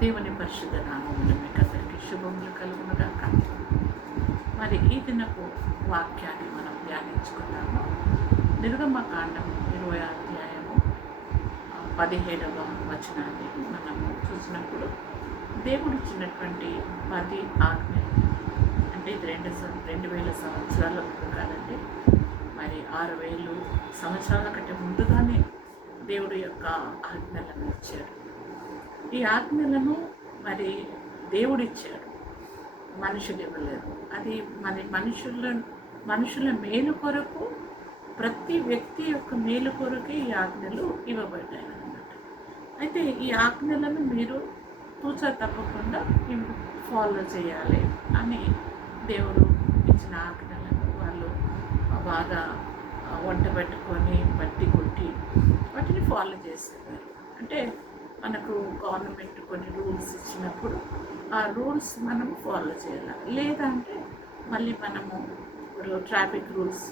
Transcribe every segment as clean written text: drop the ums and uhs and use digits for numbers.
దేవుని పరిశుద్ధ నామమున మీకు అందరికీ శుభములు కలుగునుగాక. మరి ఈ దినపు వాక్యాన్ని మనం ధ్యానించుకుందాము. నిర్గమకాండం 20వ అధ్యాయము 17వ వచనాన్ని మనము చూసినప్పుడు దేవుడు ఇచ్చినటువంటి 10 ఆజ్ఞలు, అంటే ఇది 2000 సంవత్సరాల ముందు కాదండి, మరి 6000 సంవత్సరాల కంటే ముందుగానే దేవుడు యొక్క ఆజ్ఞలను ఇచ్చాడు. ఈ ఆజ్ఞలను మరి దేవుడిచ్చాడు, మనుషులు ఇవ్వలేదు. అది మరి మనుషుల మేలు కొరకు, ప్రతి వ్యక్తి యొక్క మేలు కొరకే ఈ ఆజ్ఞలు ఇవ్వబడ్డాయి అన్నమాట. అయితే ఈ ఆజ్ఞలను మీరు తూచా తప్పకుండా ఫాలో చేయాలి అని దేవుడు ఇచ్చిన ఆజ్ఞలను వాళ్ళు బాగా వంట పెట్టుకొని బట్టి కొట్టి వాటిని ఫాలో చేసేవారు. అంటే మనకు గవర్నమెంట్ కొన్ని రూల్స్ ఇచ్చినప్పుడు ఆ రూల్స్ మనము ఫాలో చేయాలి. లేదంటే మళ్ళీ మనము ఇప్పుడు ట్రాఫిక్ రూల్స్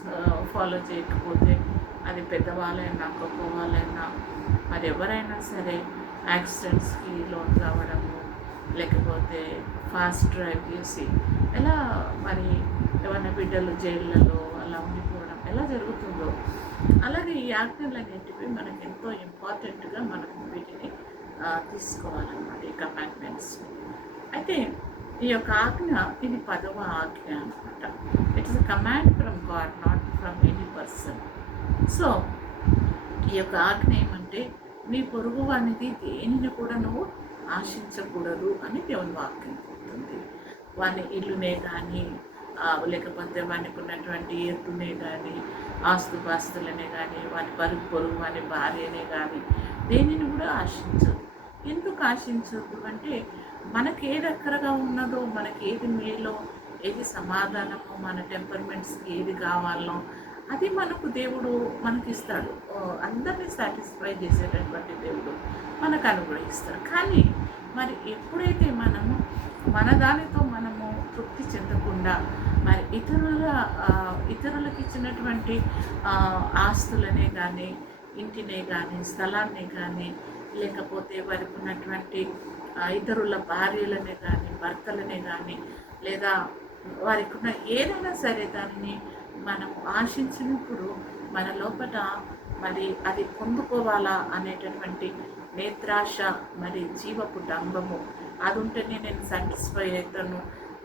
ఫాలో చేయకపోతే అది పెద్దవాళ్ళైనా గొప్ప వాళ్ళైనా మరి ఎవరైనా సరే యాక్సిడెంట్స్కి లోన్ కావడము, లేకపోతే ఫాస్ట్ డ్రైవ్ చేసి ఎలా మరి ఏమైనా బిడ్డలు జైళ్ళలో అలా ఉండిపోవడం ఎలా జరుగుతుందో, అలాగే ఈ ఆజ్ఞలన్నింటివి మనకు ఎంతో ఇంపార్టెంట్గా మనం వీటిని తీసుకోవాలన్నమాట, ఈ కమాండ్మెంట్స్ని. అయితే ఈ యొక్క ఆజ్ఞ ఇది 10వ ఆజ్ఞ అనమాట. It is a command from God, not from any person. So ఈ యొక్క ఆజ్ఞ ఏమంటే, నీ పొరుగు అనేది దేనిని కూడా నువ్వు ఆశించకూడదు అని దేవుని వాక్యం చెప్తుంది. వాని ఇల్లునే కానీ, లేకపోతే వానికి ఉన్నటువంటి ఎత్తునే కానీ, ఆస్తుపాస్తులనే కానీ, వాని పొరుగు వాని భార్యనే కానీ దేనిని కూడా ఆశించదు. ఎందుకు ఆశించద్దు అంటే, మనకి ఏది అక్కరగా ఉన్నదో, మనకి ఏది మేలో, ఏది సమాధానమో, మన టెంపర్మెంట్స్కి ఏది కావాలో అది మనకు దేవుడు మనకిస్తాడు. అందరినీ సాటిస్ఫై చేసేటటువంటి దేవుడు మనకు అనుగ్రహిస్తాడు. కానీ మరి ఎప్పుడైతే మనము మన దానితో మనము తృప్తి చెందకుండా మరి ఇతరులకు ఇచ్చినటువంటి ఆస్తులనే కానీ, ఇంటినే కానీ, స్థలాన్ని కానీ, లేకపోతే వారికి ఉన్నటువంటి ఇతరుల భార్యలనే కానీ, భర్తలనే కానీ, లేదా వారికి ఉన్న ఏదైనా సరే దానిని మనం ఆశించినప్పుడు మన లోపల మరి అది పొందుకోవాలా అనేటటువంటి నేత్రాశ, మరి జీవపు డంబము అది ఉంటేనే నేను సాటిస్ఫై అవుతాను,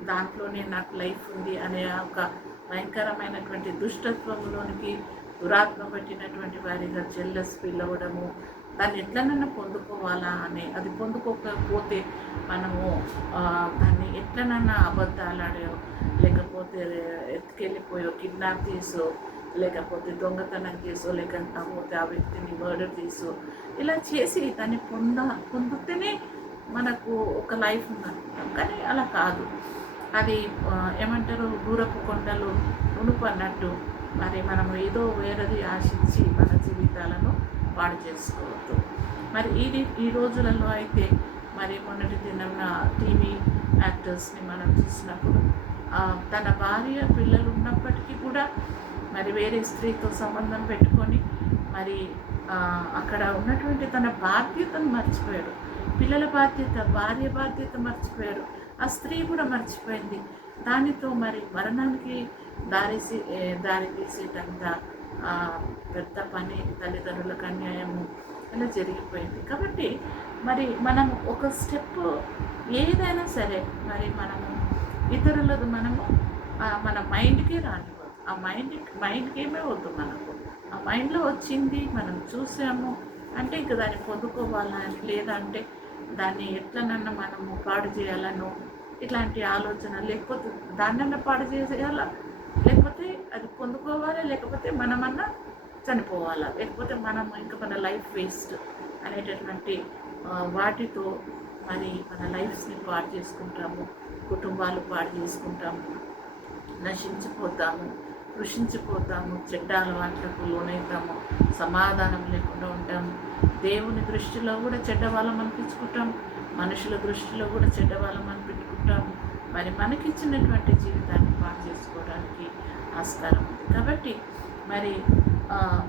దాంట్లోనే నాకు లైఫ్ ఉంది అనే ఒక భయంకరమైనటువంటి దుష్టత్వంలోనికి దురాత్మ పట్టినటువంటి వారిగా జెల్లస్ ఫీల్ అవ్వడము, దాన్ని ఎట్లనన్నా పొందుకోవాలా అని, అది పొందుకోకపోతే మనము దాన్ని ఎట్లనన్నా అబద్ధాలాడో, లేకపోతే ఎత్తుకెళ్ళిపోయో, కిడ్నాప్ చేసో, లేకపోతే దొంగతనం చేసో, లేకపోతే ఆ వ్యక్తిని మర్డర్ చేసో, ఇలా చేసి దాన్ని పొందితేనే మనకు ఒక లైఫ్ ఉందనుకుంటాం. కానీ అలా కాదు. అది ఏమంటారు, దూరపు కొండలు నునుపు అన్నట్టు మరి మనం ఏదో వేరేది ఆశించి మన జీవితాలను పాడు చేసుకోవద్దు. మరి ఈ రోజులలో అయితే మరి మొన్నటి దిన టీవీ యాక్టర్స్ని మనం చూసినప్పుడు తన భార్య పిల్లలు ఉన్నప్పటికీ కూడా మరి వేరే స్త్రీతో సంబంధం పెట్టుకొని మరి అక్కడ ఉన్నటువంటి తన బాధ్యతను మర్చిపోయాడు. పిల్లల బాధ్యత, భార్య బాధ్యత మర్చిపోయాడు. ఆ స్త్రీ కూడా మర్చిపోయింది. దానితో మరి మరణానికి దారి తీసేటంత పెద్ద పని, తల్లిదండ్రులకు అన్యాయము ఇలా జరిగిపోయింది. కాబట్టి మరి మనం ఒక స్టెప్ ఏదైనా సరే మరి మనము ఇతరులది మనము మన మైండ్కే రానివ్వదు. ఆ మైండ్కి ఏమే వద్దు మనకు. ఆ మైండ్లో వచ్చింది మనం చూసాము అంటే ఇంక దాన్ని పొందుకోవాలని, లేదంటే దాన్ని ఎట్లనన్నా మనము పాడు చేయాలను ఇట్లాంటి ఆలోచన, లేకపోతే దాన్నన్నా పాడు చేసేయాలా, లేకపోతే అది పొందుకోవాలి, లేకపోతే మనమన్నా చనిపోవాలా, లేకపోతే మనం ఇంకా మన లైఫ్ వేస్ట్ అనేటటువంటి వాటితో మరి మన లైఫ్స్ని పాడు చేసుకుంటాము, కుటుంబాలు పాడు చేసుకుంటాము, నశించిపోతాము, కృషించిపోతాము, చెడ్డ అలవాట్లకు లోనవుతాము, సమాధానం లేకుండా ఉంటాము. దేవుని దృష్టిలో కూడా చెడ్డవాళ్ళం అనిపించుకుంటాం, మనుషుల దృష్టిలో కూడా చెడ్డవాళ్ళం అనిపించుకుంటాము. మరి మనకిచ్చినటువంటి జీవితాన్ని పాడు చేసుకోవడానికి ఆస్కారం ఉంది. కాబట్టి మరి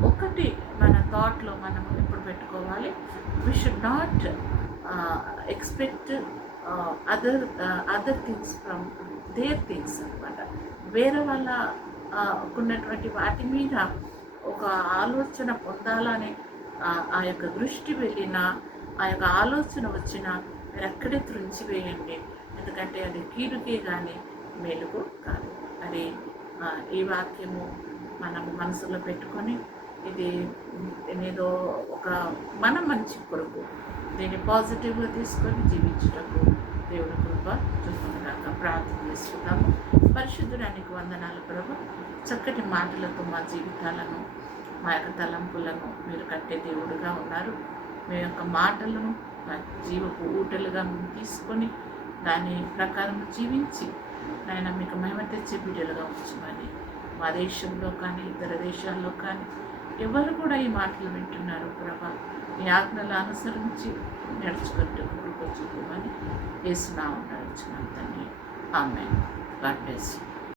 ఒకటి మన థాట్లో మనం ఎప్పుడు పెట్టుకోవాలి, we should not expect other things from their things అనమాట. వేరే వాళ్ళ ఉన్నటువంటి వాటి మీద ఒక ఆలోచన పొందాలని ఆ యొక్క దృష్టి వెళ్ళిన, ఆ యొక్క ఆలోచన వచ్చిన మీరు అక్కడే త్రుంచివేయండి. ఎందుకంటే అది కీడుకే కానీ మేలుకు కాదు. అది ఈ వాక్యము మనము మనసులో పెట్టుకొని ఇది ఏదో ఒక మన మంచి కొరకు దీన్ని పాజిటివ్గా తీసుకొని జీవించటకు దేవుడి కృప చూసుకున్నాక ప్రార్థన చేసుకుందాము. పరిశుద్ధుడానికి వందనాలు ప్రభు. చక్కటి మాటలతో మా జీవితాలను, మా యొక్క తలంపులను మీరు కట్టే దేవుడుగా ఉన్నారు. మీ యొక్క మాటలను మా జీవపు ఊటలుగా మేము తీసుకొని దాని ప్రకారం జీవించి నాయన మీకు మహిమ తెచ్చే బిడ్డలుగా ఉంచమని మా దేశంలో కానీ ఇతర దేశాల్లో కానీ ఎవరు కూడా ఈ మాటలు వింటున్నారు ప్రభా, ఈ ఆజ్ఞలు అనుసరించి నడుచుకుంటూ కృప చూపమని యేసు నామమున అడుగుచున్నాను తండ్రి. ఆమేన్. God bless you.